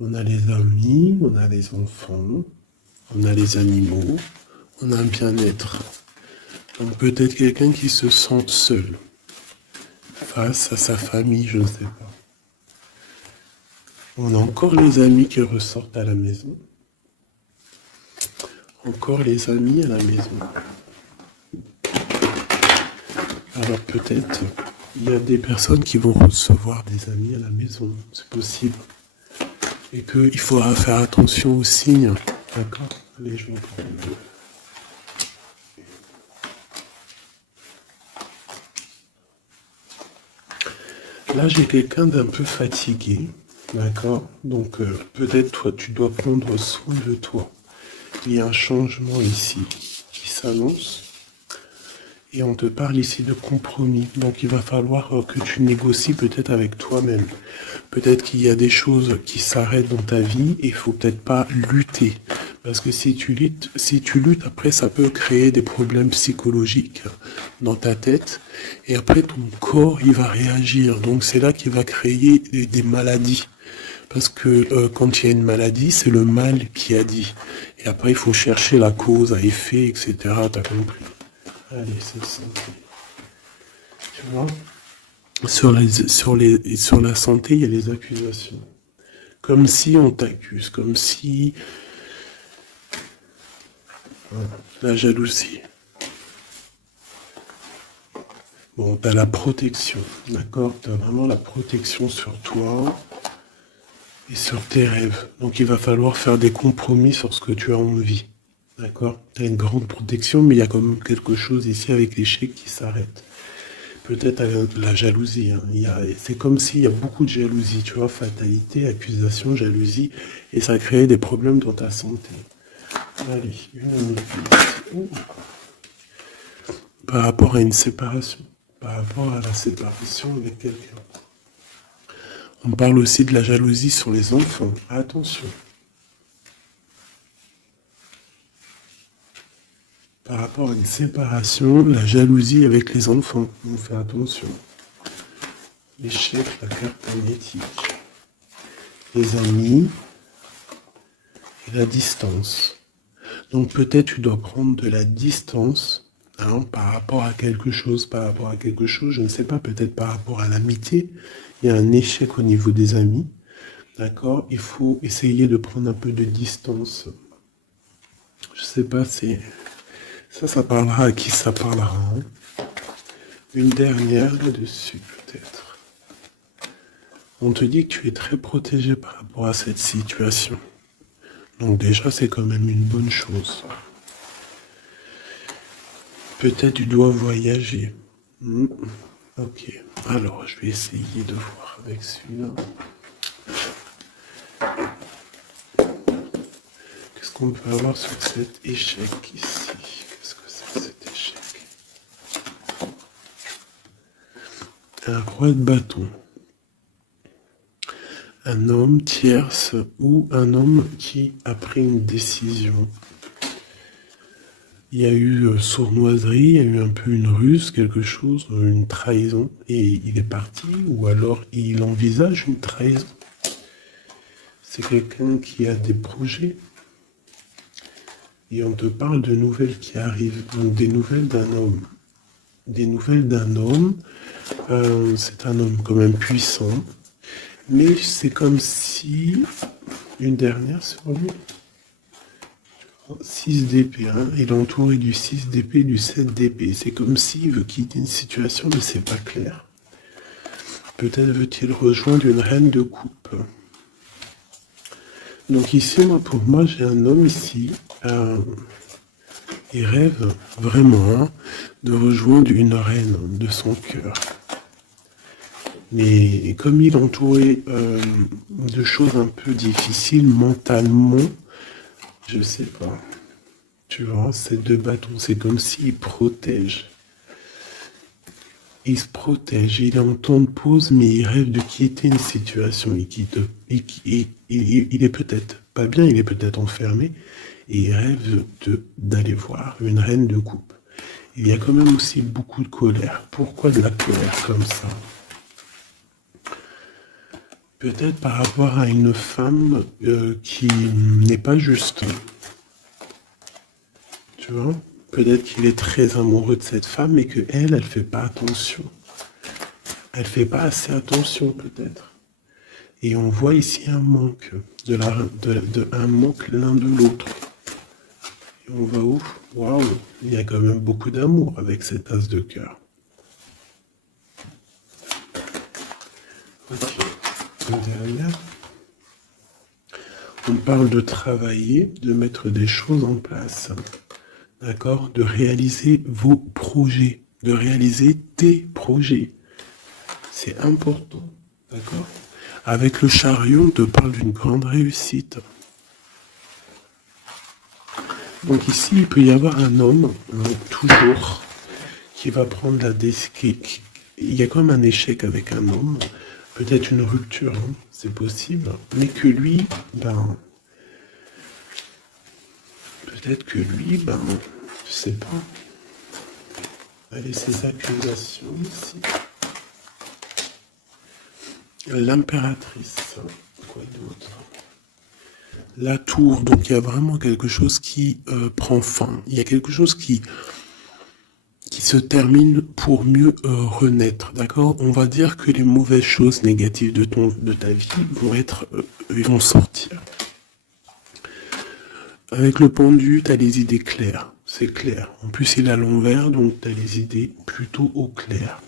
On a les amis, on a les enfants, on a les animaux, on a un bien-être. Donc peut-être quelqu'un qui se sent seul face à sa famille, je ne sais pas. On a encore les amis qui ressortent à la maison. Encore les amis à la maison. Alors peut-être il y a des personnes qui vont recevoir des amis à la maison, c'est possible. Et qu'il faudra faire attention aux signes. D'accord? Allez, je vais en prendre deux. Là, j'ai quelqu'un d'un peu fatigué. D'accord? Donc peut-être toi, tu dois prendre soin de toi. Il y a un changement ici qui s'annonce. Et on te parle ici de compromis. Donc il va falloir que tu négocies peut-être avec toi-même. Peut-être qu'il y a des choses qui s'arrêtent dans ta vie et il faut peut-être pas lutter. Parce que si tu luttes, après ça peut créer des problèmes psychologiques dans ta tête. Et après ton corps, il va réagir. Donc c'est là qu'il va créer des maladies. Parce que quand il y a une maladie, c'est le mal qui a dit. Et après, il faut chercher la cause à effet, etc. T'as compris? Allez, c'est ça. Tu vois? Sur la santé, il y a les accusations. Comme si on t'accuse, comme si... La jalousie. Bon, t'as la protection, d'accord? T'as vraiment la protection sur toi et sur tes rêves. Donc il va falloir faire des compromis sur ce que tu as envie. D'accord? Tu as une grande protection, mais il y a quand même quelque chose ici avec l'échec qui s'arrête. Peut-être la jalousie. Hein. C'est comme s'il y a beaucoup de jalousie, tu vois, fatalité, accusation, jalousie, et ça crée des problèmes dans ta santé. Allez, par rapport à une séparation, par rapport à la séparation avec quelqu'un. On parle aussi de la jalousie sur les enfants. Attention. Par rapport à une séparation, la jalousie avec les enfants. On fait attention. L'échec, la carte magnétique. Les amis et la distance. Donc peut-être tu dois prendre de la distance par rapport à quelque chose, je ne sais pas, peut-être par rapport à l'amitié. Il y a un échec au niveau des amis. D'accord? Il faut essayer de prendre un peu de distance. Je sais pas, ça parlera à qui ça parlera. Hein. Une dernière là-dessus, peut-être. On te dit que tu es très protégé par rapport à cette situation. Donc déjà, c'est quand même une bonne chose. Peut-être tu dois voyager. Ok. Alors, je vais essayer de voir avec celui-là. Qu'est-ce qu'on peut avoir sur cet échec ici? Qu'est-ce que c'est cet échec? Un roi de bâton. Un homme tierce ou un homme qui a pris une décision. Il y a eu sournoiserie, il y a eu un peu une ruse, quelque chose, une trahison, et il est parti, ou alors il envisage une trahison. C'est quelqu'un qui a des projets, et on te parle de nouvelles qui arrivent, donc des nouvelles d'un homme. Des nouvelles d'un homme, c'est un homme quand même puissant, mais c'est comme si, une dernière sur lui, 6 d'épée, hein. Il est entouré du 6 d'épée et du 7 d'épée. C'est comme s'il veut quitter une situation, mais c'est pas clair. Peut-être veut-il rejoindre une reine de coupe. Donc ici, pour moi, j'ai un homme ici. Il rêve vraiment de rejoindre une reine de son cœur. Mais comme il est entouré de choses un peu difficiles mentalement, je sais pas. Tu vois, ces deux bâtons, c'est comme s'il protège. Il se protège, il est en temps de pause, mais il rêve de quitter une situation. Il est peut-être pas bien, il est peut-être enfermé, et il rêve d'aller voir une reine de coupe. Il y a quand même aussi beaucoup de colère. Pourquoi de la colère comme ça? peut-être par rapport à une femme qui n'est pas juste. Tu vois? Peut-être qu'il est très amoureux de cette femme et que elle fait pas attention. Elle fait pas assez attention peut-être. Et on voit ici un manque, un manque l'un de l'autre. Et on va où? Waouh, il y a quand même beaucoup d'amour avec cet as de cœur. Ok, derrière, on parle de travailler, de mettre des choses en place, d'accord? De réaliser vos projets, de réaliser tes projets. C'est important, d'accord? Avec le chariot, on te parle d'une grande réussite. Donc ici, il peut y avoir un homme, toujours, qui va prendre la décision. Il y a comme un échec avec un homme, peut-être une rupture, hein, c'est possible, mais que lui, peut-être que lui, je sais pas. Allez, ces accusations ici. L'impératrice, quoi d'autre? La tour, donc il y a vraiment quelque chose qui prend fin. Il y a quelque chose qui se termine pour mieux renaître, d'accord? On va dire que les mauvaises choses négatives de ta vie vont sortir. Avec le pendu, tu as les idées claires, c'est clair. En plus, il est à l'envers, donc tu as les idées plutôt au clair.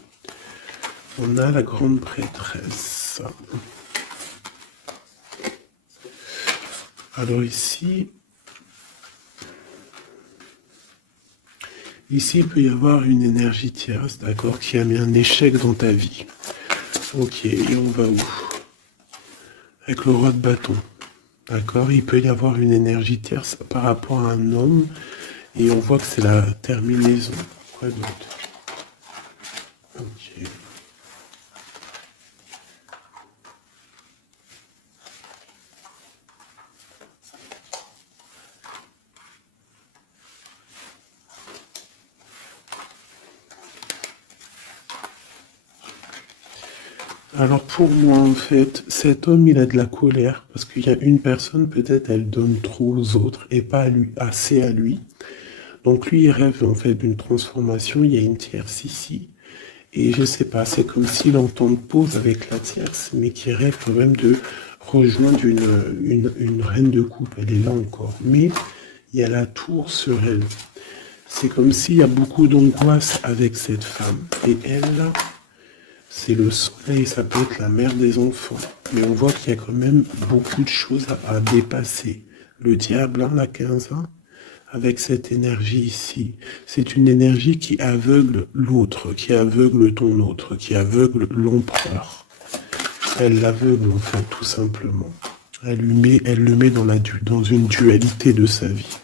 On a la grande prêtresse. Alors ici, il peut y avoir une énergie tierce, d'accord, qui a mis un échec dans ta vie. Ok, et on va où? Avec le roi de bâton. D'accord, il peut y avoir une énergie tierce par rapport à un homme, et on voit que c'est la terminaison. Quoi d'autre? Ok. Alors pour moi, en fait, cet homme, il a de la colère, parce qu'il y a une personne, peut-être, elle donne trop aux autres, et pas assez à lui. Donc lui, il rêve, en fait, d'une transformation, il y a une tierce ici, et je sais pas, c'est comme s'il entend de pause avec la tierce, mais qui rêve quand même de rejoindre une reine de coupe, elle est là encore. Mais il y a la tour sur elle. C'est comme s'il y a beaucoup d'angoisse avec cette femme, et elle, là, c'est le soleil, ça peut être la mère des enfants. Mais on voit qu'il y a quand même beaucoup de choses à dépasser. Le diable, la 15, avec cette énergie ici, c'est une énergie qui aveugle l'autre, qui aveugle ton autre, qui aveugle l'empereur. Elle l'aveugle, en fait, tout simplement. Elle le met dans une dualité de sa vie.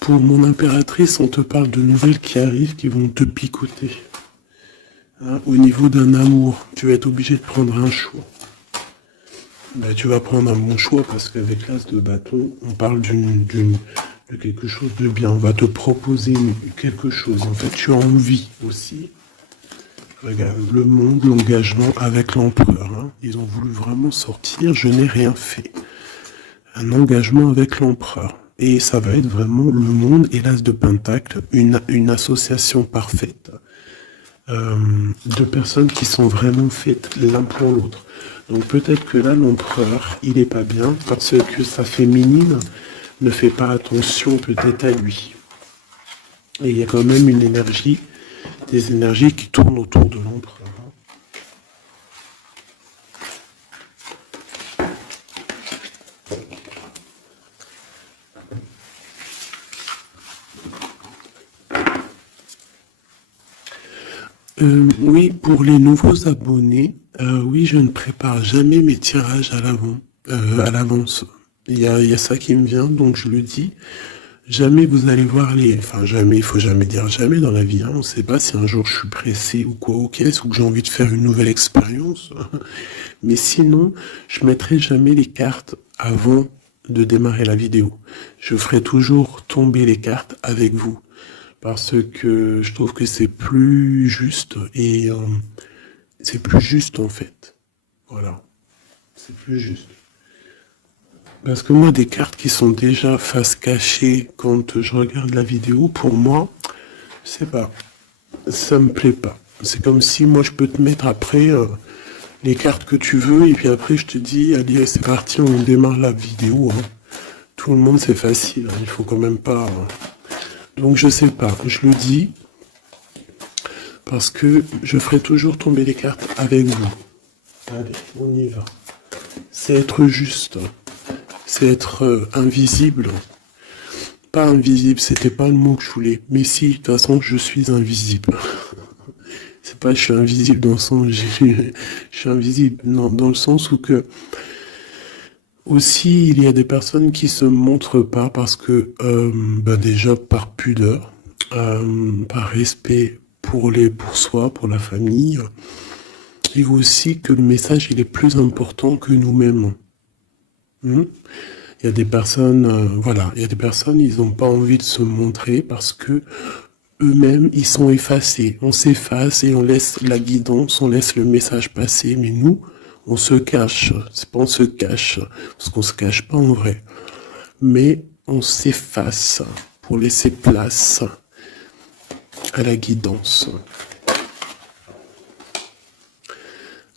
Pour mon impératrice, on te parle de nouvelles qui arrivent, qui vont te picoter. Hein, au niveau d'un amour, tu vas être obligé de prendre un choix. Tu vas prendre un bon choix parce qu'avec l'as de bâton, on parle de quelque chose de bien. On va te proposer quelque chose. En fait, tu as envie aussi. Regarde, le monde, l'engagement avec l'empereur. Hein. Ils ont voulu vraiment sortir, je n'ai rien fait. Un engagement avec l'empereur. Et ça va être vraiment le monde et l'as de pentacle, une association parfaite de personnes qui sont vraiment faites l'un pour l'autre. Donc peut-être que là, l'empereur, il est pas bien parce que sa féminine ne fait pas attention peut-être à lui. Et il y a quand même des énergies qui tournent autour de l'empereur. Oui, pour les nouveaux abonnés, oui, je ne prépare jamais mes tirages à l'avance. Il y a ça qui me vient, donc je le dis. Jamais vous allez voir enfin jamais, il faut jamais dire jamais dans la vie, hein. On ne sait pas si un jour je suis pressé ou quoi au caisse, ou que j'ai envie de faire une nouvelle expérience. Mais sinon, je mettrai jamais les cartes avant de démarrer la vidéo. Je ferai toujours tomber les cartes avec vous. parce que je trouve que c'est plus juste et c'est plus juste en fait. Voilà, c'est plus juste. Parce que moi, des cartes qui sont déjà face cachée quand je regarde la vidéo, pour moi, je sais pas, ça me plaît pas. C'est comme si moi je peux te mettre après les cartes que tu veux et puis après je te dis allez c'est parti on démarre la vidéo. Hein. Tout le monde c'est facile, hein, il faut quand même pas. Hein. Donc je sais pas, je le dis parce que je ferai toujours tomber les cartes avec vous. Allez, on y va. C'est être juste, c'est être invisible. Pas invisible, c'était pas le mot que je voulais. Mais si, de toute façon, je suis invisible. C'est pas je suis invisible dans le sens je suis invisible, non, dans le sens où que aussi il y a des personnes qui se montrent pas parce que déjà par pudeur, par respect pour soi, pour la famille, et aussi que le message il est plus important que nous-mêmes. Il y a des personnes, voilà, il y a des personnes, ils n'ont pas envie de se montrer parce que eux-mêmes, ils sont effacés. On s'efface et on laisse la guidance, on laisse le message passer. Mais nous, on se cache. C'est pas on se cache, parce qu'on se cache pas en vrai. Mais on s'efface pour laisser place à la guidance.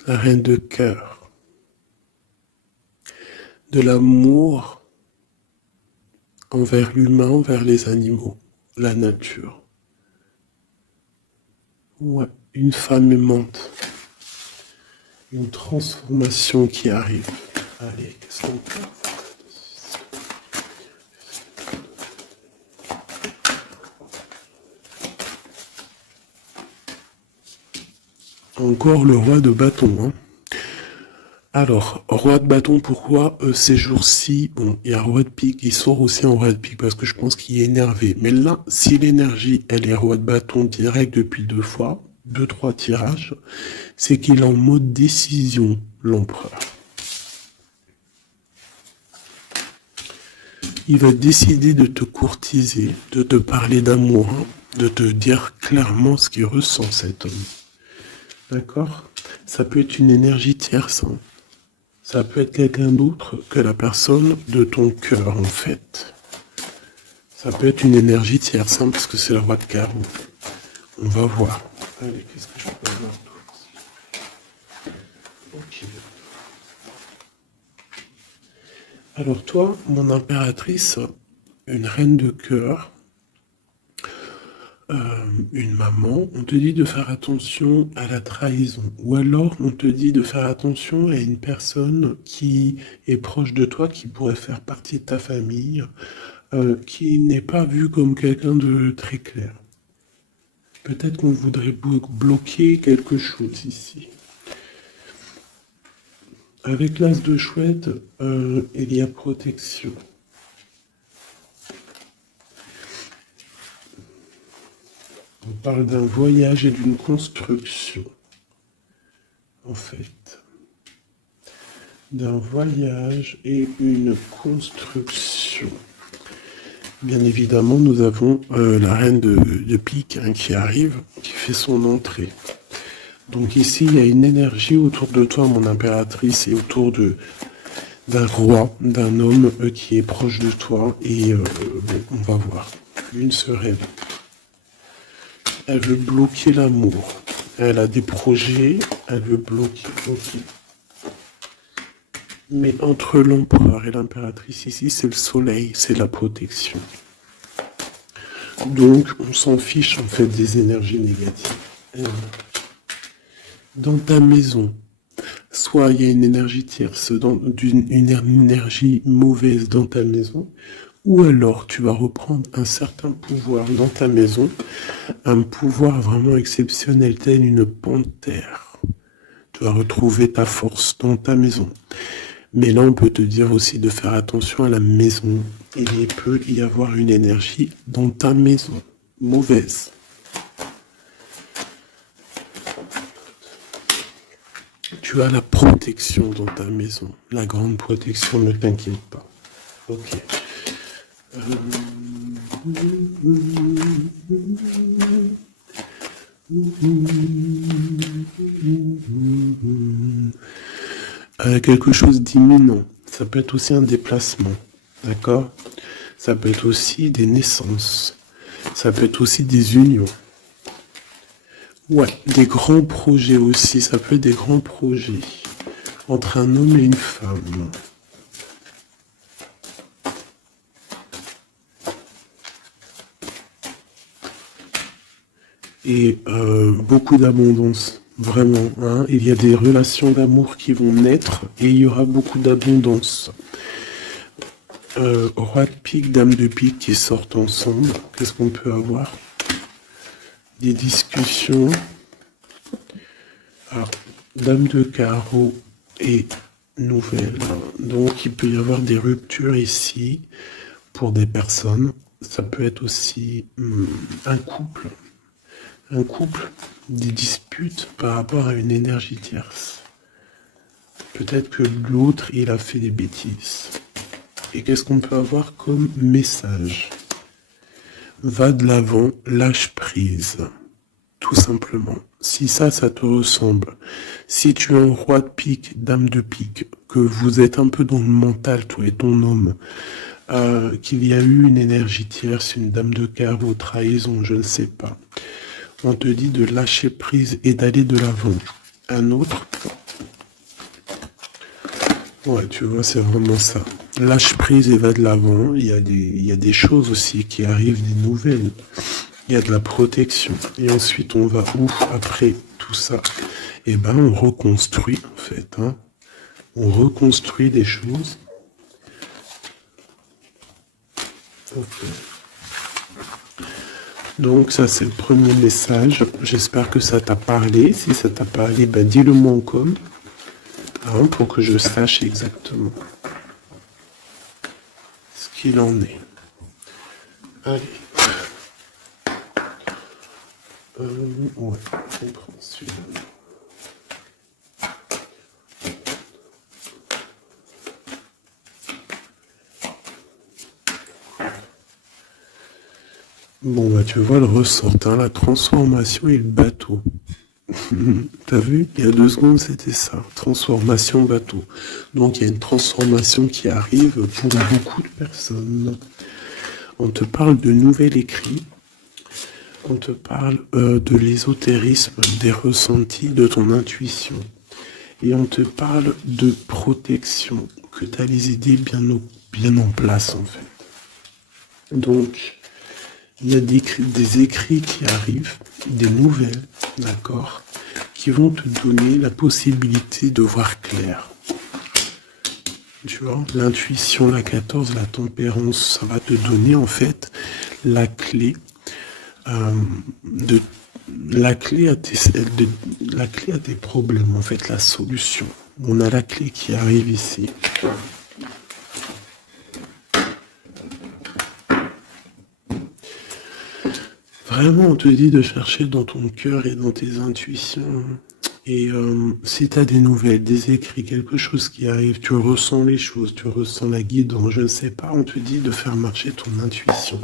La reine de cœur. De l'amour envers l'humain, envers les animaux, la nature. Ouais, une femme aimante. Une transformation qui arrive. Allez, qu'est-ce qu'on peut Encore le roi de bâton. Hein. Alors, roi de bâton, pourquoi ces jours-ci, bon, il y a roi de pique, il sort aussi en roi de pique parce que je pense qu'il est énervé. Mais là, si l'énergie, elle est roi de bâton direct depuis 2 fois, 2-3 tirages, c'est qu'il est en mode décision, l'empereur. Il va décider de te courtiser, de te parler d'amour, hein, de te dire clairement ce qu'il ressent cet homme. D'accord? Ça peut être une énergie tierce. Hein. Ça peut être quelqu'un d'autre que la personne de ton cœur, en fait. Ça peut être une énergie tierce, hein, parce que c'est le roi de carreau. On va voir. Allez, qu'est-ce que je peux avoir d'autre? Ok. Alors toi, mon impératrice, une reine de cœur, une maman, on te dit de faire attention à la trahison. Ou alors on te dit de faire attention à une personne qui est proche de toi, qui pourrait faire partie de ta famille, qui n'est pas vue comme quelqu'un de très clair. Peut-être qu'on voudrait bloquer quelque chose ici. Avec l'as de chouette, il y a protection. On parle d'un voyage et d'une construction, en fait. D'un voyage et une construction. Bien évidemment, nous avons la reine de pique hein, qui arrive, qui fait son entrée. Donc ici, il y a une énergie autour de toi, mon impératrice, et autour d'un roi, d'un homme qui est proche de toi. Et bon, on va voir. L'une se réveille. Elle veut bloquer l'amour. Elle a des projets, elle veut bloquer. Okay. Mais entre l'empereur et l'impératrice ici, c'est le soleil, c'est la protection. Donc, on s'en fiche en fait des énergies négatives. Dans ta maison, soit il y a une énergie tierce, une énergie mauvaise dans ta maison, ou alors tu vas reprendre un certain pouvoir dans ta maison, un pouvoir vraiment exceptionnel, tel une panthère. Tu vas retrouver ta force dans ta maison. Mais là, on peut te dire aussi de faire attention à la maison. Il peut y avoir une énergie dans ta maison, mauvaise. Tu as la protection dans ta maison. La grande protection, ne t'inquiète pas. Ok. Quelque chose d'imminent. Ça peut être aussi un déplacement. D'accord? Ça peut être aussi des naissances. Ça peut être aussi des unions. Ouais, des grands projets aussi. Ça peut être des grands projets entre un homme et une femme. Et beaucoup d'abondance, vraiment. Hein. Il y a des relations d'amour qui vont naître et il y aura beaucoup d'abondance. Roi de pique, dame de pique qui sortent ensemble. Qu'est-ce qu'on peut avoir? Des discussions. Alors, dame de carreau et nouvelle. Donc, il peut y avoir des ruptures ici pour des personnes. Ça peut être aussi un couple. Un couple, des disputes par rapport à une énergie tierce. Peut-être que l'autre, il a fait des bêtises. Et qu'est-ce qu'on peut avoir comme message? Va de l'avant, lâche prise. Tout simplement. Si ça te ressemble, si tu es un roi de pique, dame de pique, que vous êtes un peu dans le mental, toi et ton homme, qu'il y a eu une énergie tierce, une dame de carreau, trahison, je ne sais pas. On te dit de lâcher prise et d'aller de l'avant. Un autre. Ouais, tu vois, c'est vraiment ça. Lâche prise et va de l'avant. Il y a des choses aussi qui arrivent, des nouvelles. Il y a de la protection. Et ensuite, on va où après tout ça? Eh ben, on reconstruit, en fait. Hein. On reconstruit des choses. Okay. Donc ça c'est le premier message. J'espère que ça t'a parlé. Si ça t'a parlé, ben dis-le moi en com. Hein, pour que je sache exactement ce qu'il en est. Allez. Ouais, on prend celui-là. Bon bah tu vois le ressort, hein, la transformation et le bateau. T'as vu? Il y a 2 secondes, c'était ça. Transformation bateau. Donc il y a une transformation qui arrive pour beaucoup de personnes. On te parle de nouvel écrit. On te parle de l'ésotérisme, des ressentis, de ton intuition. Et on te parle de protection, que tu as les idées bien en place en fait. Donc, il y a des écrits qui arrivent, des nouvelles, d'accord, qui vont te donner la possibilité de voir clair. Tu vois, l'intuition, la 14, la tempérance, ça va te donner en fait la clé la clé à tes problèmes, en fait, la solution. On a la clé qui arrive ici. Vraiment, on te dit de chercher dans ton cœur et dans tes intuitions. Et si tu as des nouvelles, des écrits, quelque chose qui arrive, tu ressens les choses, tu ressens la guidance, je ne sais pas, on te dit de faire marcher ton intuition.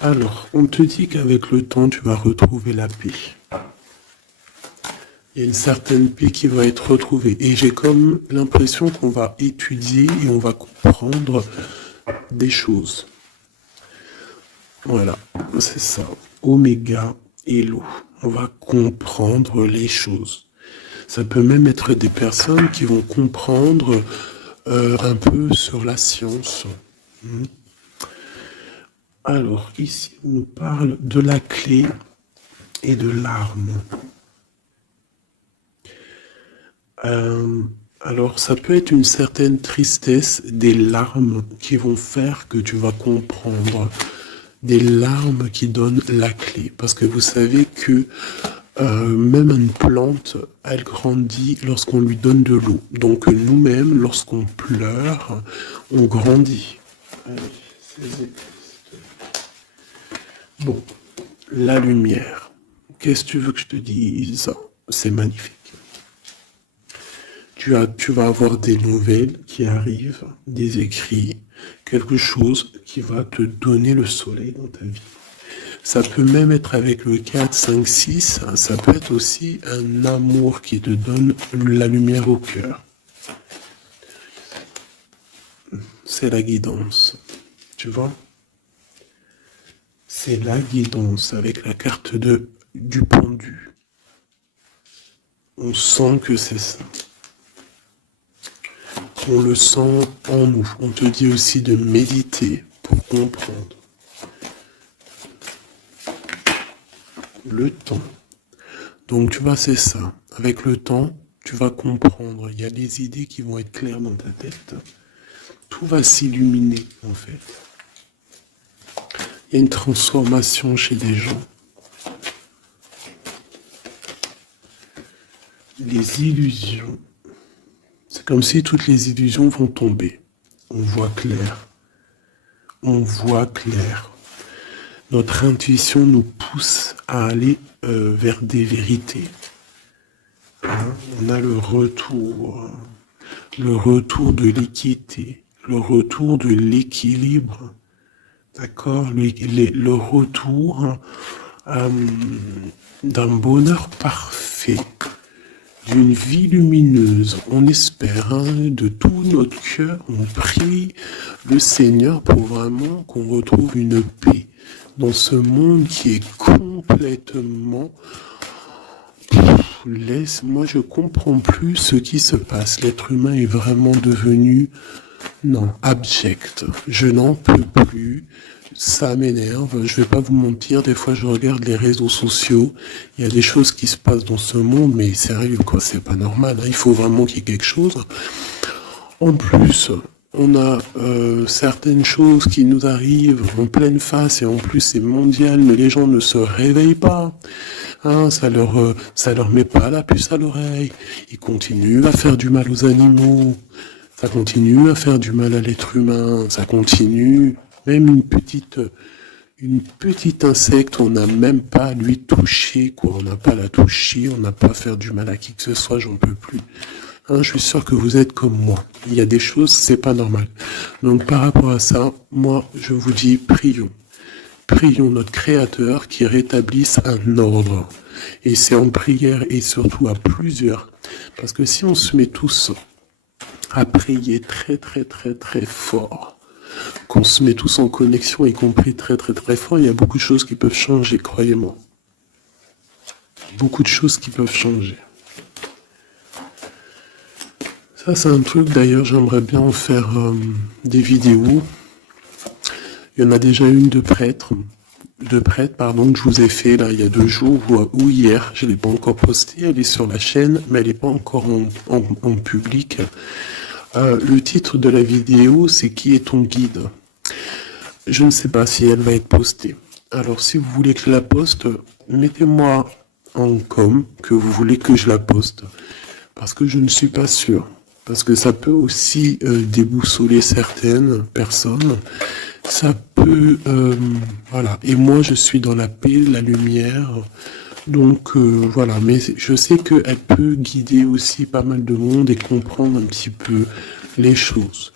Alors, on te dit qu'avec le temps, tu vas retrouver la paix. Il y a une certaine paix qui va être retrouvée. Et j'ai comme l'impression qu'on va étudier et on va comprendre des choses. Voilà, c'est ça. Oméga et l'eau. On va comprendre les choses. Ça peut même être des personnes qui vont comprendre un peu sur la science. Alors, ici, on nous parle de la clé et de l'arme. Alors, ça peut être une certaine tristesse, des larmes qui vont faire que tu vas comprendre. Des larmes qui donnent la clé. Parce que vous savez que même une plante, elle grandit lorsqu'on lui donne de l'eau. Donc, nous-mêmes, lorsqu'on pleure, on grandit. Allez, bon, la lumière. qu'est-ce que tu veux que je te dise? C'est magnifique. Tu vas avoir des nouvelles qui arrivent, des écrits, quelque chose qui va te donner le soleil dans ta vie. Ça peut même être avec le 4, 5, 6, ça peut être aussi un amour qui te donne la lumière au cœur. C'est la guidance, tu vois? C'est la guidance avec la carte du pendu. On sent que c'est ça. On le sent en nous. On te dit aussi de méditer pour comprendre. Le temps. Donc tu vois, c'est ça. Avec le temps, tu vas comprendre. Il y a des idées qui vont être claires dans ta tête. Tout va s'illuminer, en fait. Il y a une transformation chez des gens. Les illusions. C'est comme si toutes les illusions vont tomber. On voit clair. On voit clair. Notre intuition nous pousse à aller vers des vérités. Hein? On a le retour de l'équité, le retour de l'équilibre, d'accord, le retour d'un bonheur parfait, d'une vie lumineuse. On espère, hein, de tout notre cœur, on prie le Seigneur pour vraiment qu'on retrouve une paix dans ce monde qui est complètement... Moi je comprends plus ce qui se passe. L'être humain est vraiment devenu, non, abject. Je n'en peux plus. Ça m'énerve. Je vais pas vous mentir. Des fois, je regarde les réseaux sociaux. Il y a des choses qui se passent dans ce monde, mais sérieux, quoi. C'est pas normal. Hein. Il faut vraiment qu'il y ait quelque chose. En plus, on a certaines choses qui nous arrivent en pleine face et en plus c'est mondial, mais les gens ne se réveillent pas. Hein, ça leur met pas la puce à l'oreille. Ils continuent à faire du mal aux animaux. Ça continue à faire du mal à l'être humain. Ça continue. Même une petite insecte, on n'a même pas à lui toucher, quoi. On n'a pas à la toucher, on n'a pas à faire du mal à qui que ce soit, j'en peux plus. Hein, je suis sûr que vous êtes comme moi. Il y a des choses, c'est pas normal. Donc par rapport à ça, moi, je vous dis, prions. Prions notre Créateur qui rétablisse un ordre. Et c'est en prière et surtout à plusieurs. Parce que si on se met tous à prier très très très très fort, qu'on se met tous en connexion et qu'on prie très très très fort, il y a beaucoup de choses qui peuvent changer, croyez-moi. Beaucoup de choses qui peuvent changer. Ça c'est un truc d'ailleurs, j'aimerais bien en faire des vidéos. Il y en a déjà une de prêtre, pardon, que je vous ai fait là il y a 2 jours ou hier. Je l'ai pas encore postée, elle est sur la chaîne, mais elle n'est pas encore en public. Le titre de la vidéo, c'est Qui est ton guide? Je ne sais pas si elle va être postée. Alors si vous voulez que je la poste, mettez-moi en com que vous voulez que je la poste. Parce que je ne suis pas sûr. Parce que ça peut aussi déboussoler certaines personnes. Ça peut... voilà. Et moi, je suis dans la paix, la lumière. Donc, voilà. Mais je sais qu'elle peut guider aussi pas mal de monde et comprendre un petit peu les choses.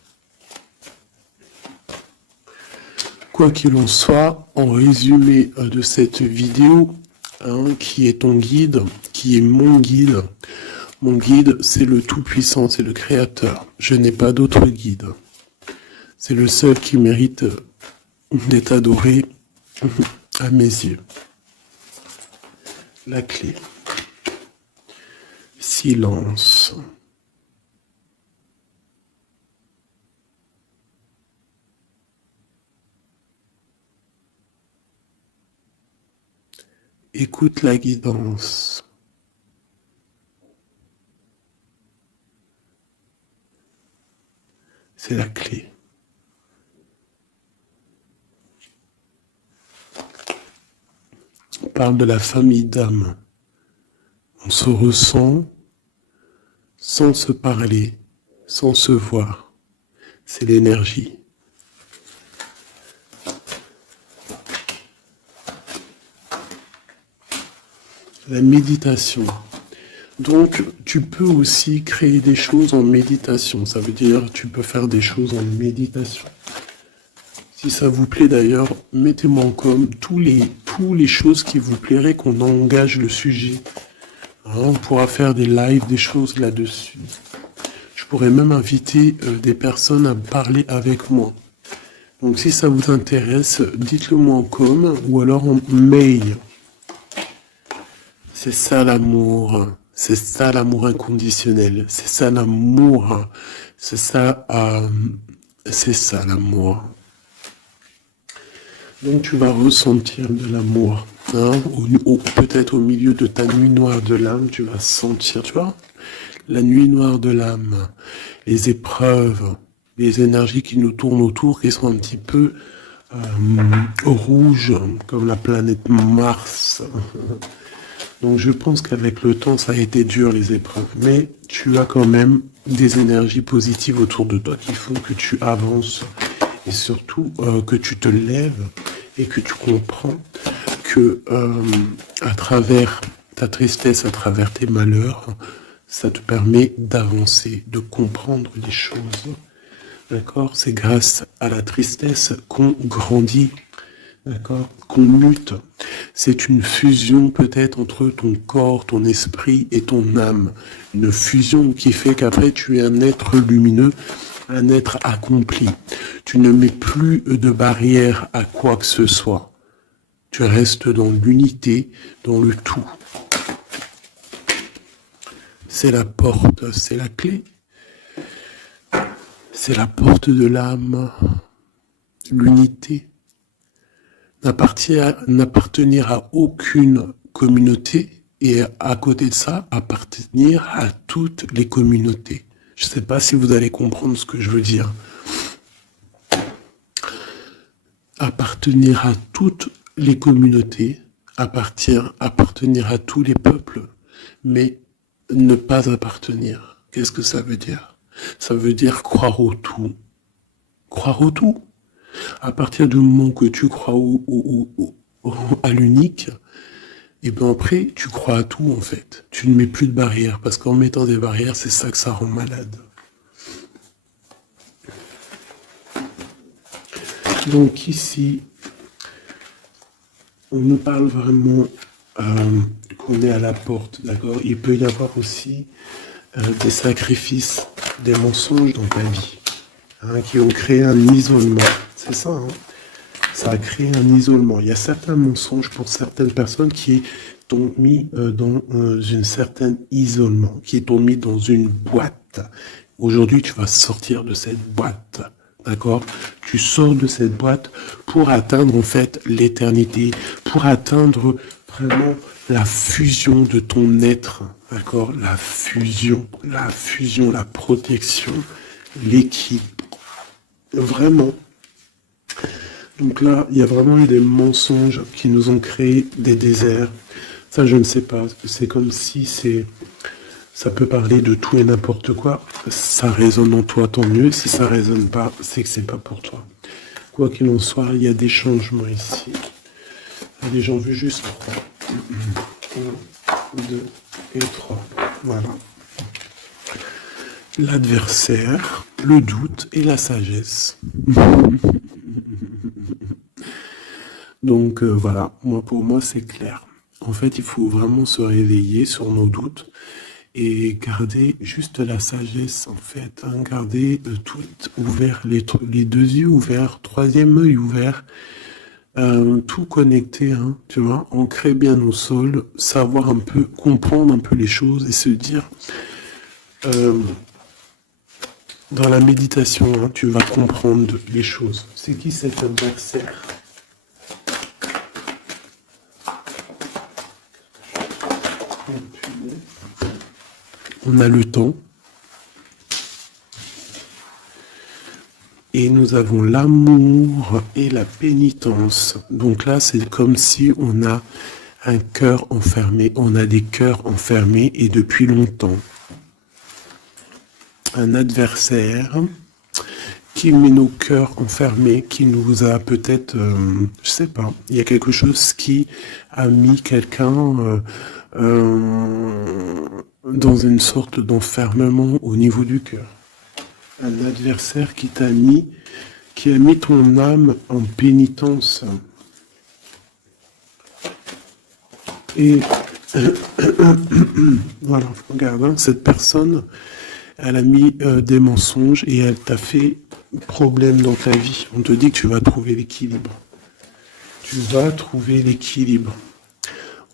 Quoi qu'il en soit, en résumé de cette vidéo, hein, qui est ton guide, qui est mon guide, c'est le Tout-Puissant, c'est le Créateur. Je n'ai pas d'autre guide. C'est le seul qui mérite d'être adoré à mes yeux. La clé. Silence. Écoute la guidance. C'est la clé. On parle de la famille d'âme. On se ressent sans se parler, sans se voir. C'est l'énergie. la méditation. Donc, tu peux aussi créer des choses en méditation. Ça veut dire, tu peux faire des choses en méditation. Si ça vous plaît d'ailleurs, mettez-moi en com tous les choses qui vous plairaient qu'on engage le sujet. Hein, on pourra faire des lives, des choses là-dessus. Je pourrais même inviter des personnes à parler avec moi. Donc si ça vous intéresse, dites-le moi en com ou alors en mail. C'est ça l'amour. C'est ça l'amour inconditionnel. C'est ça l'amour. C'est ça l'amour. Donc tu vas ressentir de l'amour. Hein, peut-être au milieu de ta nuit noire de l'âme, tu vas sentir, tu vois, la nuit noire de l'âme, les épreuves, les énergies qui nous tournent autour, qui sont un petit peu rouges, comme la planète Mars. Donc je pense qu'avec le temps, ça a été dur les épreuves. Mais tu as quand même des énergies positives autour de toi qui font que tu avances et surtout que tu te lèves et que tu comprends que à travers ta tristesse, à travers tes malheurs, ça te permet d'avancer, de comprendre les choses. D'accord? C'est grâce à la tristesse qu'on grandit. D'accord? Qu'on mute. C'est une fusion peut-être entre ton corps, ton esprit et ton âme. Une fusion qui fait qu'après tu es un être lumineux, un être accompli. Tu ne mets plus de barrière à quoi que ce soit. Tu restes dans l'unité, dans le tout. C'est la porte, c'est la clé. C'est la porte de l'âme. L'unité. N'appartenir à aucune communauté et à côté de ça, appartenir à toutes les communautés. Je ne sais pas si vous allez comprendre ce que je veux dire. Appartenir à toutes les communautés, appartenir à tous les peuples, mais ne pas appartenir. Qu'est-ce que ça veut dire? Ça veut dire croire au tout. Croire au tout. À partir du moment que tu crois à l'unique, et bien après, tu crois à tout en fait. Tu ne mets plus de barrières, parce qu'en mettant des barrières, c'est ça que ça rend malade. Donc ici, on nous parle vraiment qu'on est à la porte, d'accord? Il peut y avoir aussi des sacrifices, des mensonges dans ta vie, hein, qui ont créé un isolement. C'est ça, hein. Ça a créé un isolement. Il y a certains mensonges pour certaines personnes qui t'ont mis dans un certain isolement, qui t'ont mis dans une boîte. Aujourd'hui, tu vas sortir de cette boîte, d'accord? Tu sors de cette boîte pour atteindre en fait l'éternité, pour atteindre vraiment la fusion de ton être, d'accord? La fusion, la protection, l'équilibre. Vraiment. Donc là, il y a vraiment eu des mensonges qui nous ont créé des déserts. Ça, je ne sais pas. C'est comme si ça peut parler de tout et n'importe quoi. Ça résonne en toi, tant mieux. Si ça résonne pas, c'est que c'est pas pour toi. Quoi qu'il en soit, il y a des changements ici. Allez, j'en veux juste 3. 1, 2 et 3. Voilà. L'adversaire, le doute et la sagesse. Donc voilà, pour moi c'est clair. En fait, il faut vraiment se réveiller sur nos doutes et garder juste la sagesse en fait. Hein, garder tout ouvert, les deux yeux ouverts, troisième œil ouvert, tout connecté, hein, tu vois, ancrer bien nos sols, savoir un peu, comprendre un peu les choses et se dire... dans la méditation, hein, tu vas comprendre les choses. C'est qui cet adversaire? On a le temps. Et nous avons l'amour et la pénitence. Donc là, c'est comme si on a un cœur enfermé. On a des cœurs enfermés et depuis longtemps. Un adversaire qui met nos cœurs enfermés, qui nous a peut-être, je sais pas, il y a quelque chose qui a mis quelqu'un dans une sorte d'enfermement au niveau du cœur. Un adversaire qui a mis ton âme en pénitence. Et voilà, regarde, hein, cette personne, elle a mis des mensonges et elle t'a fait problème dans ta vie. On te dit que tu vas trouver l'équilibre. Tu vas trouver l'équilibre.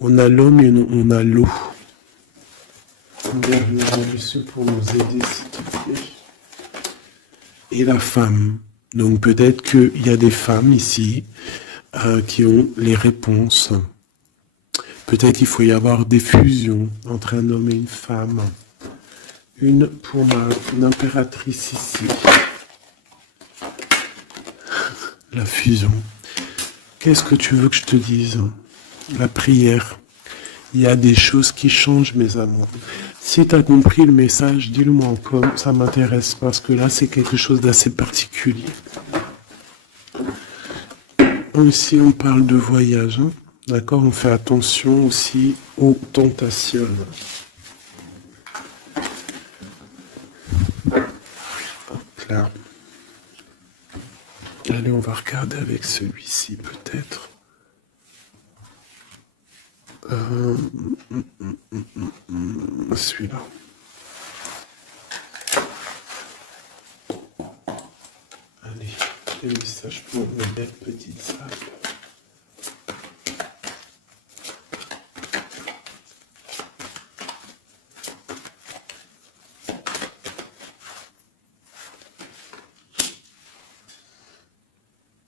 On a l'homme et on a l'eau. Regarde le monsieur pour nous aider, s'il te plaît. Et la femme. Donc peut-être qu'il y a des femmes ici qui ont les réponses. Peut-être qu'il faut y avoir des fusions entre un homme et une femme. Une pour l'impératrice ici. La fusion. Qu'est-ce que tu veux que je te dise? La prière. Il y a des choses qui changent, mes amours. Si tu as compris le message, dis-le-moi encore, ça m'intéresse, parce que là, c'est quelque chose d'assez particulier. Ici, on parle de voyage, hein. D'accord? On fait attention aussi aux tentations. Là. Allez, on va regarder avec celui-ci, peut-être. Celui-là. Allez, les messages pour une belle petite salle.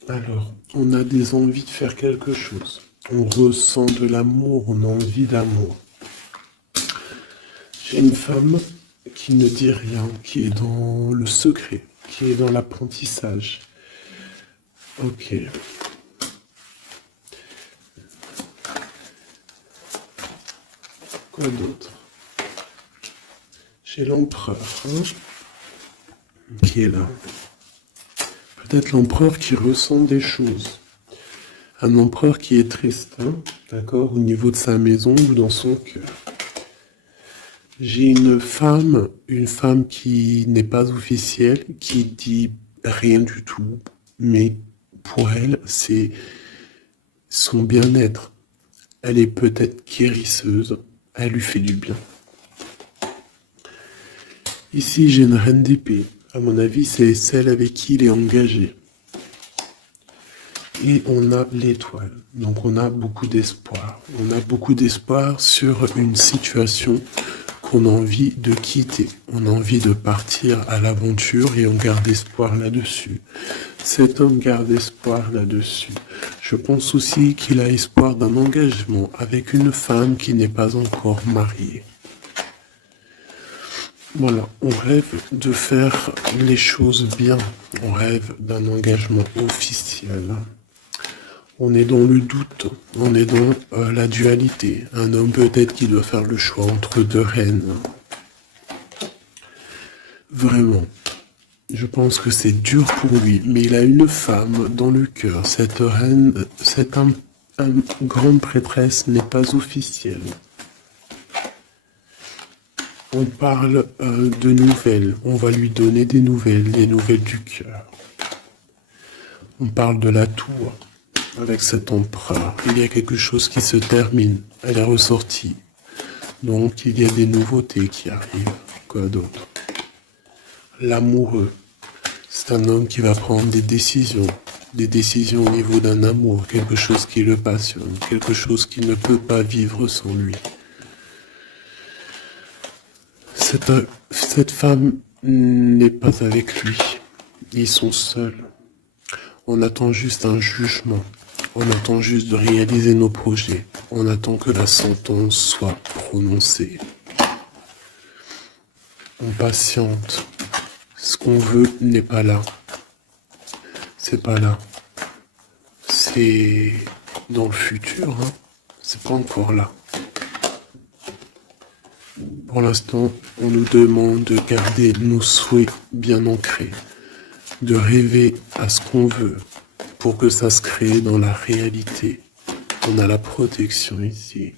Alors, on a des envies de faire quelque chose. On ressent de l'amour, on a envie d'amour. J'ai une femme qui ne dit rien, qui est dans le secret, qui est dans l'apprentissage. Ok. Quoi d'autre? J'ai l'empereur, hein, qui est là. Peut-être l'empereur qui ressent des choses. Un empereur qui est triste, hein, d'accord, au niveau de sa maison ou dans son cœur. J'ai une femme qui n'est pas officielle, qui dit rien du tout, mais pour elle, c'est son bien-être. Elle est peut-être guérisseuse, elle lui fait du bien. Ici, j'ai une reine d'épée. À mon avis, c'est celle avec qui il est engagé. Et on a l'étoile. Donc on a beaucoup d'espoir. On a beaucoup d'espoir sur une situation qu'on a envie de quitter. On a envie de partir à l'aventure et on garde espoir là-dessus. Cet homme garde espoir là-dessus. Je pense aussi qu'il a espoir d'un engagement avec une femme qui n'est pas encore mariée. Voilà, on rêve de faire les choses bien. On rêve d'un engagement officiel. On est dans le doute, on est dans la dualité. Un homme peut-être qui doit faire le choix entre deux reines. Vraiment, je pense que c'est dur pour lui, mais il a une femme dans le cœur. Cette reine, cette grande prêtresse n'est pas officielle. On parle de nouvelles, on va lui donner des nouvelles du cœur. On parle de la tour avec cet empereur. Il y a quelque chose qui se termine, elle est ressortie. Donc il y a des nouveautés qui arrivent. Quoi d'autre? L'amoureux, c'est un homme qui va prendre des décisions au niveau d'un amour, quelque chose qui le passionne, quelque chose qu'il ne peut pas vivre sans lui. Cette femme n'est pas avec lui. Ils sont seuls. On attend juste un jugement. On attend juste de réaliser nos projets. On attend que la sentence soit prononcée. On patiente. Ce qu'on veut n'est pas là. C'est pas là. C'est dans le futur, hein. C'est pas encore là. Pour l'instant, on nous demande de garder nos souhaits bien ancrés, de rêver à ce qu'on veut pour que ça se crée dans la réalité. On a la protection ici.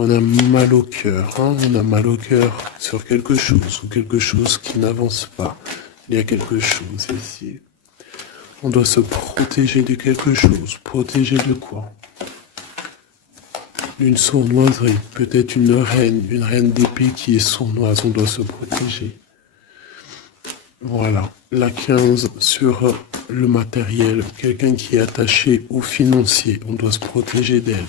On a mal au cœur, hein, on a mal au cœur sur quelque chose, ou quelque chose qui n'avance pas. Il y a quelque chose ici. On doit se protéger de quelque chose. Protéger de quoi? D'une sournoiserie, peut-être une reine d'épée qui est sournoise, on doit se protéger. Voilà, la 15 sur le matériel, quelqu'un qui est attaché au financier, on doit se protéger d'elle.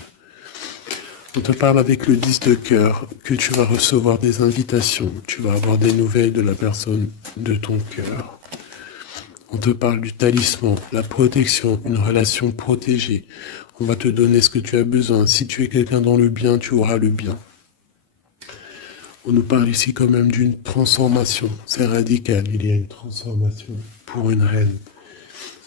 On te parle avec le 10 de cœur, que tu vas recevoir des invitations, tu vas avoir des nouvelles de la personne de ton cœur. On te parle du talisman, la protection, une relation protégée. On va te donner ce que tu as besoin. Si tu es quelqu'un dans le bien, tu auras le bien. On nous parle ici quand même d'une transformation. C'est radical, il y a une transformation pour une reine.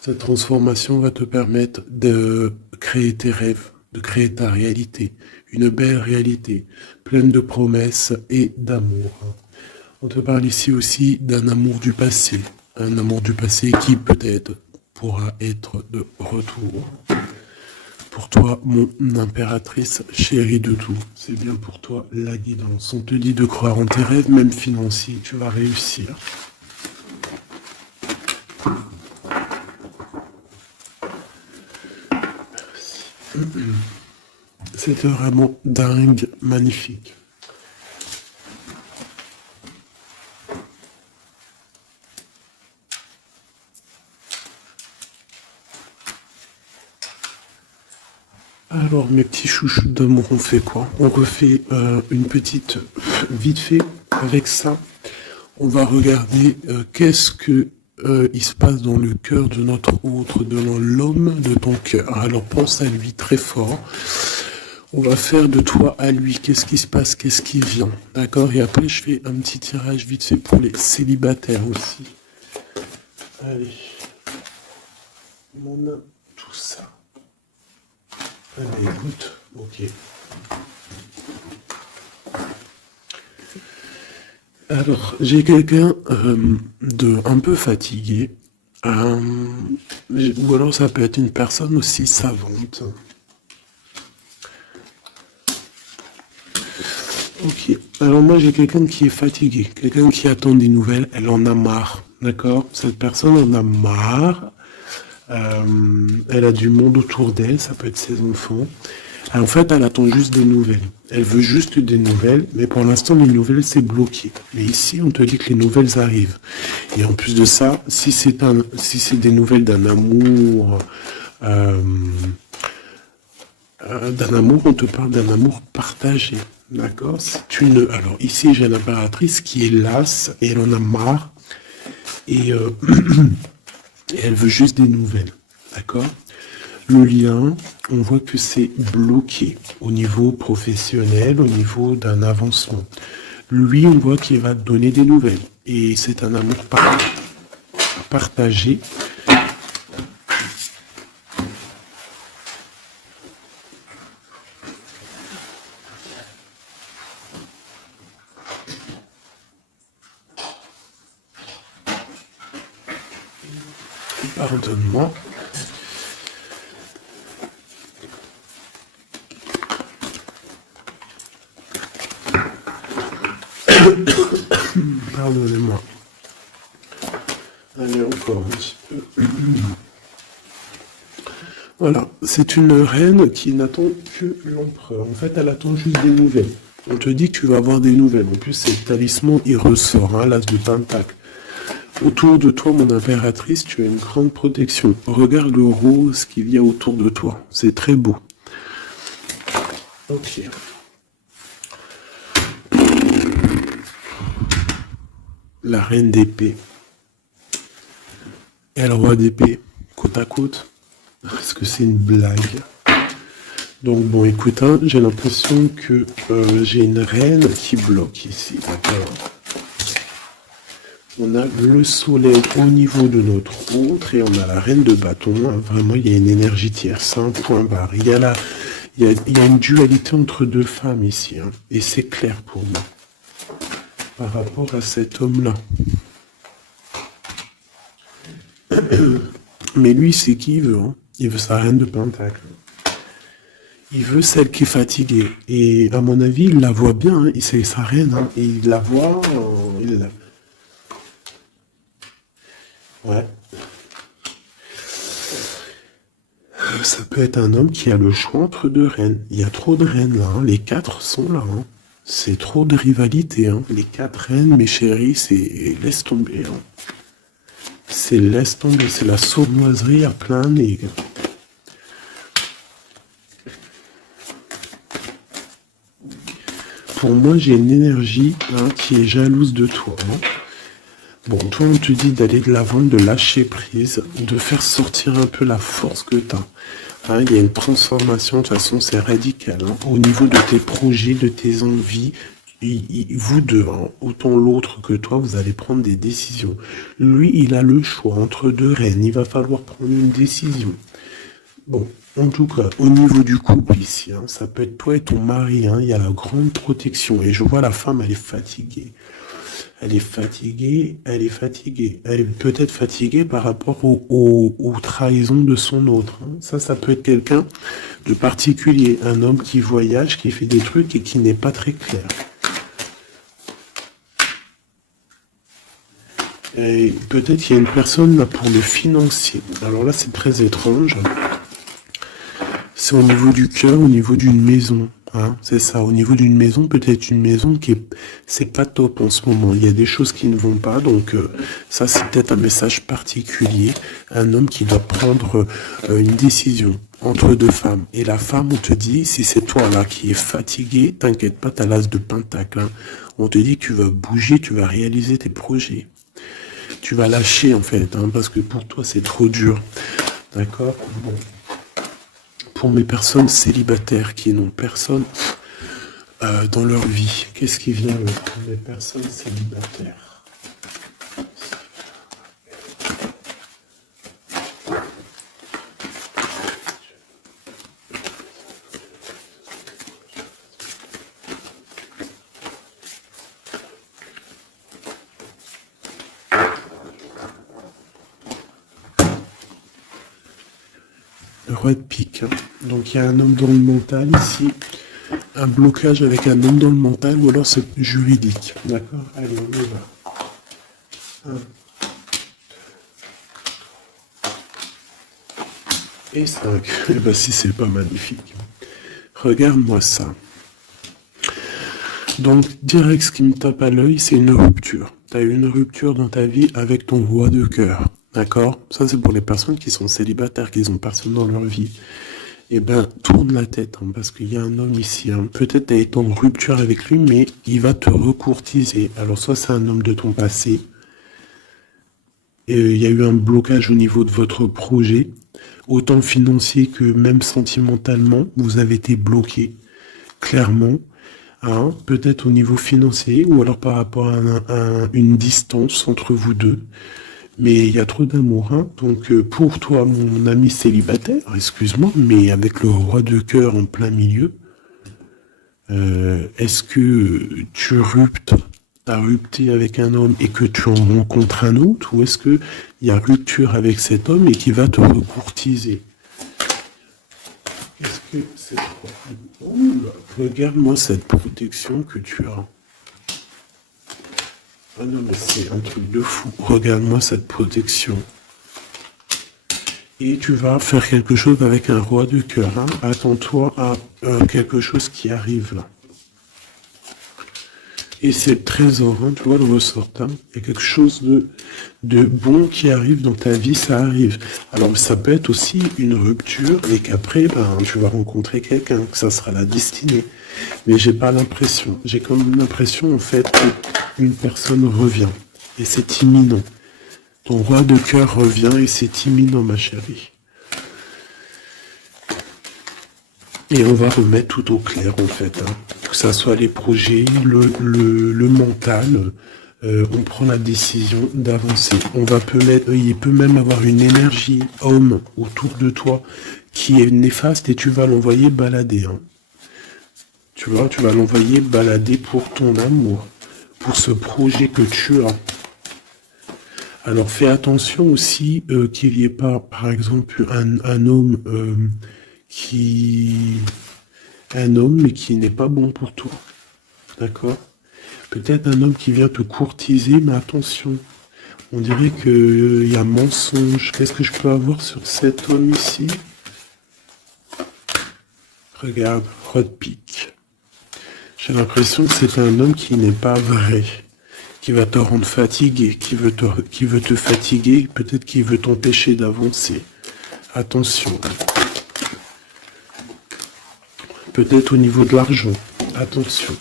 Cette transformation va te permettre de créer tes rêves, de créer ta réalité. Une belle réalité, pleine de promesses et d'amour. On te parle ici aussi d'un amour du passé. Un amour du passé qui peut-être pourra être de retour. Pour toi, mon impératrice chérie de tout, c'est bien pour toi la guidance. On te dit de croire en tes rêves, même financiers, tu vas réussir. Merci. C'était vraiment dingue, magnifique. Alors mes petits chouchous d'amour, on fait quoi? On refait une petite vite fait avec ça. On va regarder qu'est-ce que il se passe dans le cœur de notre autre, de l'homme de ton cœur. Alors pense à lui très fort. On va faire de toi à lui. Qu'est-ce qui se passe? Qu'est-ce qui vient? D'accord? Et après je fais un petit tirage vite fait pour les célibataires aussi. Allez. On a tout ça. Allez, écoute, ok. Alors, j'ai quelqu'un de un peu fatigué, ou alors ça peut être une personne aussi savante. Ok, alors moi j'ai quelqu'un qui est fatigué, quelqu'un qui attend des nouvelles, elle en a marre, d'accord? Cette personne en a marre. Elle a du monde autour d'elle, ça peut être ses enfants. En fait, elle attend juste des nouvelles. Elle veut juste des nouvelles, mais pour l'instant, les nouvelles, c'est bloqué. Mais ici, on te dit que les nouvelles arrivent. Et en plus de ça, si c'est des nouvelles d'un amour, on te parle d'un amour partagé. D'accord? Alors ici, j'ai l'impératrice qui est lasse et elle en a marre. Et elle veut juste des nouvelles, d'accord? Le lien, on voit que c'est bloqué au niveau professionnel, au niveau d'un avancement. Lui, on voit qu'il va donner des nouvelles. Et c'est un amour partagé. Pardonne-moi. Pardonnez-moi. Allez, encore un petit peu. Voilà, c'est une reine qui n'attend que l'empereur. En fait, elle attend juste des nouvelles. On te dit que tu vas avoir des nouvelles. En plus, c'est le talisman, il ressort, hein, l'as de pentacle. Autour de toi, mon impératrice, tu as une grande protection. Regarde le rose qu'il y a autour de toi. C'est très beau. Ok. La reine d'épée et le roi d'épée, côte à côte. Est-ce que c'est une blague? Donc bon, écoute, hein, j'ai l'impression que j'ai une reine qui bloque ici, d'accord? On a le soleil au niveau de notre autre et on a la reine de bâton. Hein. Vraiment, il y a une énergie tierce, c'est un point barre. Il y a une dualité entre deux femmes ici. Hein, et c'est clair pour moi. Par rapport à cet homme-là. Mais lui, c'est qui il veut. Hein. Il veut sa reine de pentacle. Il veut celle qui est fatiguée. Et à mon avis, il la voit bien, hein. C'est sa reine, hein. Et il la voit, ouais. Ça peut être un homme qui a le choix entre deux reines. Il y a trop de reines là, hein. Les quatre sont là, hein. C'est trop de rivalité, hein. Les quatre reines, mes chéris, c'est laisse tomber, hein. C'est laisse tomber, c'est la sournoiserie à plein nez. Pour moi, j'ai une énergie, hein, qui est jalouse de toi, hein. Bon, toi, on te dit d'aller de l'avant, de lâcher prise, de faire sortir un peu la force que tu as. Hein, il y a une transformation, de toute façon, c'est radical. Hein, au niveau de tes projets, de tes envies, vous deux, hein, autant l'autre que toi, vous allez prendre des décisions. Lui, il a le choix entre deux reines. Il va falloir prendre une décision. Bon, en tout cas, au niveau du couple ici, hein, ça peut être toi et ton mari. Hein, il y a la grande protection. Et je vois la femme, elle est fatiguée. Elle est fatiguée, elle est fatiguée. Elle est peut-être fatiguée par rapport aux trahisons de son autre, hein. Ça peut être quelqu'un de particulier. Un homme qui voyage, qui fait des trucs et qui n'est pas très clair. Et peut-être qu'il y a une personne là pour le financier. Alors là, c'est très étrange. C'est au niveau du cœur, au niveau d'une maison. Hein, c'est ça, au niveau d'une maison, peut-être une maison qui est, c'est pas top en ce moment. Il y a des choses qui ne vont pas, donc ça c'est peut-être un message particulier. Un homme qui doit prendre une décision entre deux femmes. Et la femme, on te dit, si c'est toi là qui es fatigué, t'inquiète pas, t'as l'as de pentacle. Hein. On te dit que tu vas bouger, tu vas réaliser tes projets. Tu vas lâcher en fait, hein, parce que pour toi c'est trop dur. D'accord? Bon. Pour mes personnes célibataires qui n'ont personne dans leur vie, qu'est-ce qui vient pour les personnes célibataires? Le roi de pique. Hein. Donc il y a un homme dans le mental ici, un blocage avec un homme dans le mental ou alors c'est juridique. D'accord? Allez, on y va. 1 et 5. Eh ben si c'est pas magnifique. Regarde-moi ça. Donc direct ce qui me tape à l'œil, c'est une rupture. Tu as eu une rupture dans ta vie avec ton roi de cœur. D'accord? Ça c'est pour les personnes qui sont célibataires, qui n'ont personne dans leur vie. Eh ben, tourne la tête, hein, parce qu'il y a un homme ici. Hein. Peut-être tu as été en rupture avec lui, mais il va te recourtiser. Alors, soit c'est un homme de ton passé, et il y a eu un blocage au niveau de votre projet, autant financier que même sentimentalement, vous avez été bloqué, clairement. Hein, peut-être au niveau financier, ou alors par rapport à une distance entre vous deux. Mais il y a trop d'amour, hein. Donc pour toi, mon ami célibataire, excuse-moi, mais avec le roi de cœur en plein milieu, est-ce que t'as rupté avec un homme et que tu en rencontres un autre, ou est-ce que il y a rupture avec cet homme et qui va te recourtiser? Est-ce que c'est quoi? Regarde-moi cette protection que tu as. Ah non, mais c'est un truc de fou. Regarde-moi cette protection. Et tu vas faire quelque chose avec un roi de cœur. Hein. Attends-toi à quelque chose qui arrive là. Et c'est le trésor, hein, tu vois le ressort. Hein. Il y a quelque chose de bon qui arrive dans ta vie, ça arrive. Alors ça peut être aussi une rupture et qu'après, ben, tu vas rencontrer quelqu'un, que ça sera la destinée. Mais j'ai pas l'impression. J'ai comme l'impression en fait qu'une personne revient. Et c'est imminent. Ton roi de cœur revient et c'est imminent, ma chérie. Et on va remettre tout au clair en fait. Hein. Que ça soit les projets, le mental, on prend la décision d'avancer. Il peut même avoir une énergie homme autour de toi qui est néfaste et tu vas l'envoyer balader. Hein. Tu vois, tu vas l'envoyer balader pour ton amour, pour ce projet que tu as. Alors fais attention aussi qu'il n'y ait pas, par exemple, un homme qui Un homme, mais qui n'est pas bon pour toi. D'accord? Peut-être un homme qui vient te courtiser, mais attention. On dirait qu'il y a mensonge. Qu'est-ce que je peux avoir sur cet homme ici? Regarde, Rodpick. J'ai l'impression que c'est un homme qui n'est pas vrai, qui va te rendre fatigué, qui veut te fatiguer, peut-être qu'il veut t'empêcher d'avancer. Attention. Peut-être au niveau de l'argent. Attention.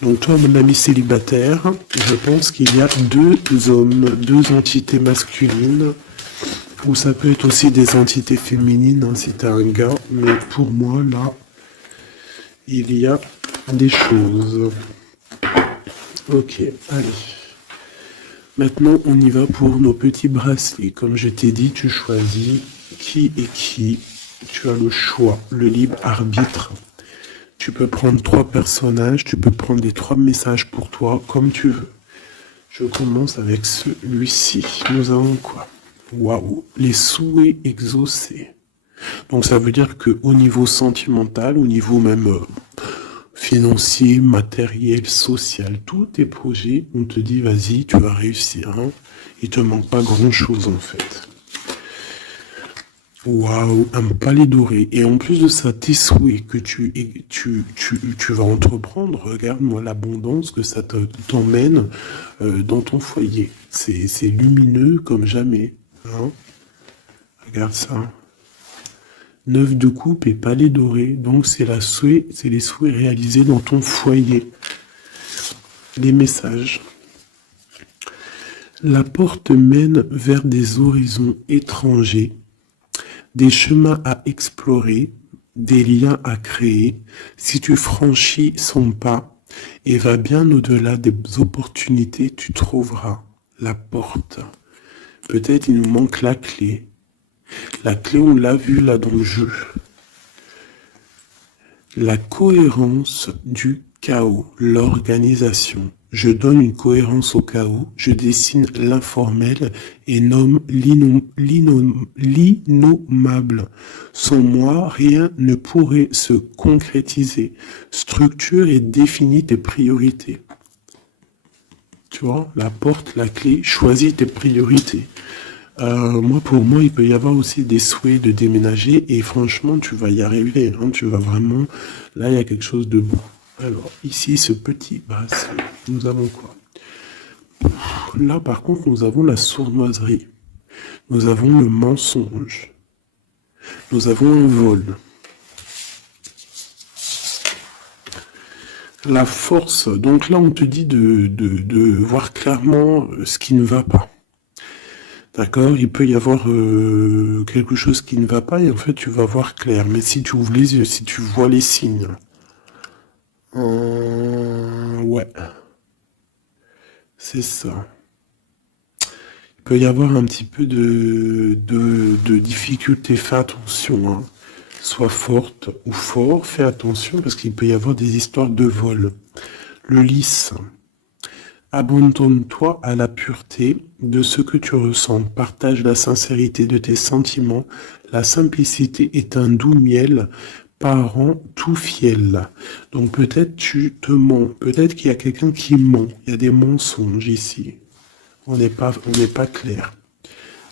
Donc toi, mon ami célibataire, je pense qu'il y a deux hommes, deux entités masculines, ou ça peut être aussi des entités féminines, hein, si t'es un gars, mais pour moi, là, il y a des choses. Ok, allez. Maintenant, on y va pour nos petits bracelets. Comme je t'ai dit, tu choisis qui est qui. Tu as le choix, le libre arbitre. Tu peux prendre 3 personnages, tu peux prendre les 3 messages pour toi, comme tu veux. Je commence avec celui-ci. Nous avons quoi? Waouh, les souhaits exaucés. Donc ça veut dire que au niveau sentimental, au niveau même financier, matériel, social, tous tes projets, on te dit vas-y, tu vas réussir. Hein. Il te manque pas grand-chose en fait. Waouh, un palais doré. Et en plus de ça, tes souhaits que tu vas entreprendre, regarde-moi l'abondance que ça t'emmène dans ton foyer. C'est lumineux comme jamais. Hein. Regarde ça. 9 de coupe et palais doré. Donc c'est les souhaits réalisés dans ton foyer. Les messages. La porte mène vers des horizons étrangers. Des chemins à explorer, des liens à créer, si tu franchis son pas et vas bien au-delà des opportunités, tu trouveras la porte. Peut-être il nous manque la clé. La clé, on l'a vu là dans le jeu. La cohérence du chaos, l'organisation. Je donne une cohérence au chaos, je dessine l'informel et nomme l'innommable. Sans moi, rien ne pourrait se concrétiser. Structure et définis tes priorités. Tu vois, la porte, la clé, choisis tes priorités. Pour moi, il peut y avoir aussi des souhaits de déménager et franchement, tu vas y arriver. Hein, tu vas vraiment... Là, il y a quelque chose de bon. Alors, ici, ce petit bracelet, nous avons quoi? Là, par contre, nous avons la sournoiserie. Nous avons le mensonge. Nous avons un vol. La force. Donc là, on te dit de voir clairement ce qui ne va pas. D'accord, il peut y avoir quelque chose qui ne va pas et en fait tu vas voir clair. Mais si tu ouvres les yeux, si tu vois les signes, ouais, c'est ça. Il peut y avoir un petit peu de difficulté. Fais attention, hein. Sois forte ou fort, fais attention parce qu'il peut y avoir des histoires de vol. Le lys. Abandonne-toi à la pureté de ce que tu ressens. Partage la sincérité de tes sentiments. La simplicité est un doux miel, parent tout fiel. Donc peut-être tu te mens. Peut-être qu'il y a quelqu'un qui ment. Il y a des mensonges ici. On n'est pas clair.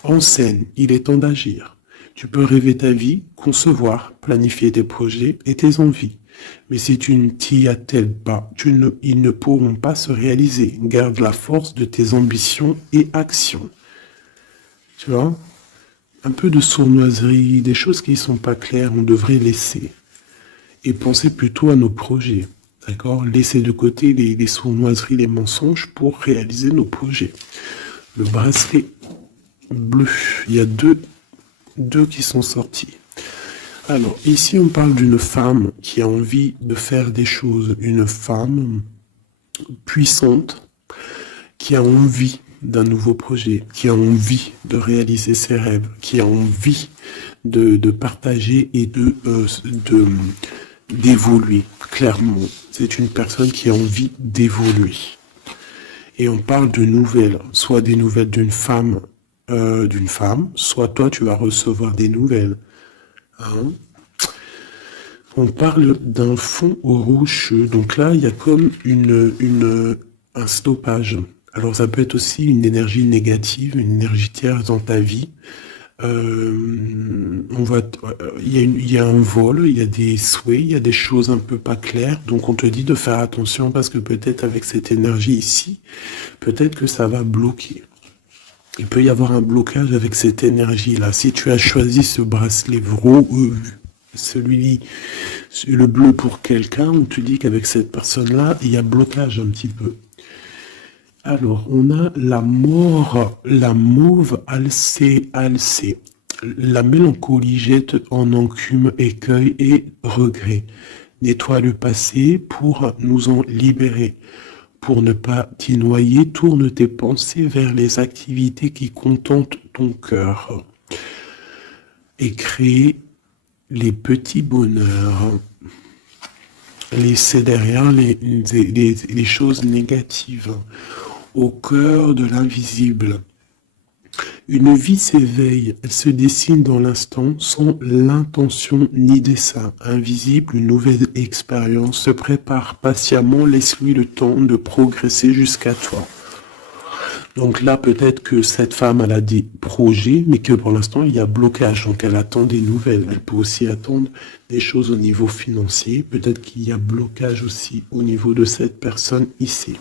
En scène, il est temps d'agir. Tu peux rêver ta vie, concevoir, planifier tes projets et tes envies. Mais si tu ne t'y attelles pas, ils ne pourront pas se réaliser. Garde la force de tes ambitions et actions. Tu vois? Un peu de sournoiserie, des choses qui ne sont pas claires, on devrait laisser. Et penser plutôt à nos projets. D'accord? Laisser de côté les sournoiseries, les mensonges pour réaliser nos projets. Le bracelet bleu, il y a deux qui sont sortis. Alors, ici, on parle d'une femme qui a envie de faire des choses. Une femme puissante qui a envie d'un nouveau projet, qui a envie de réaliser ses rêves, qui a envie de partager et d'évoluer. Clairement, c'est une personne qui a envie d'évoluer. Et on parle de nouvelles, soit des nouvelles d'une femme, soit toi, tu vas recevoir des nouvelles. Hein? On parle d'un fond rocheux. Donc là, il y a comme un stoppage. Alors ça peut être aussi une énergie négative, une énergie tierce dans ta vie. Il y a un vol, il y a des souhaits, il y a des choses un peu pas claires. Donc on te dit de faire attention parce que peut-être avec cette énergie ici, peut-être que ça va bloquer. Il peut y avoir un blocage avec cette énergie-là. Si tu as choisi ce bracelet celui, le bleu pour quelqu'un, on te dit qu'avec cette personne-là, il y a blocage un petit peu. Alors, on a la mort, la mauve alcée. La mélancolie jette en enclume, écueil et regret. Nettoie le passé pour nous en libérer. Pour ne pas t'y noyer, tourne tes pensées vers les activités qui contentent ton cœur. Et crée les petits bonheurs. Laissez derrière les choses négatives. Au cœur de l'invisible. Une vie s'éveille, elle se dessine dans l'instant sans l'intention ni dessein. Invisible, une nouvelle expérience se prépare patiemment, laisse-lui le temps de progresser jusqu'à toi. Donc là, peut-être que cette femme, elle a des projets, mais que pour l'instant, il y a blocage. Donc elle attend des nouvelles. Elle peut aussi attendre des choses au niveau financier. Peut-être qu'il y a blocage aussi au niveau de cette personne ici.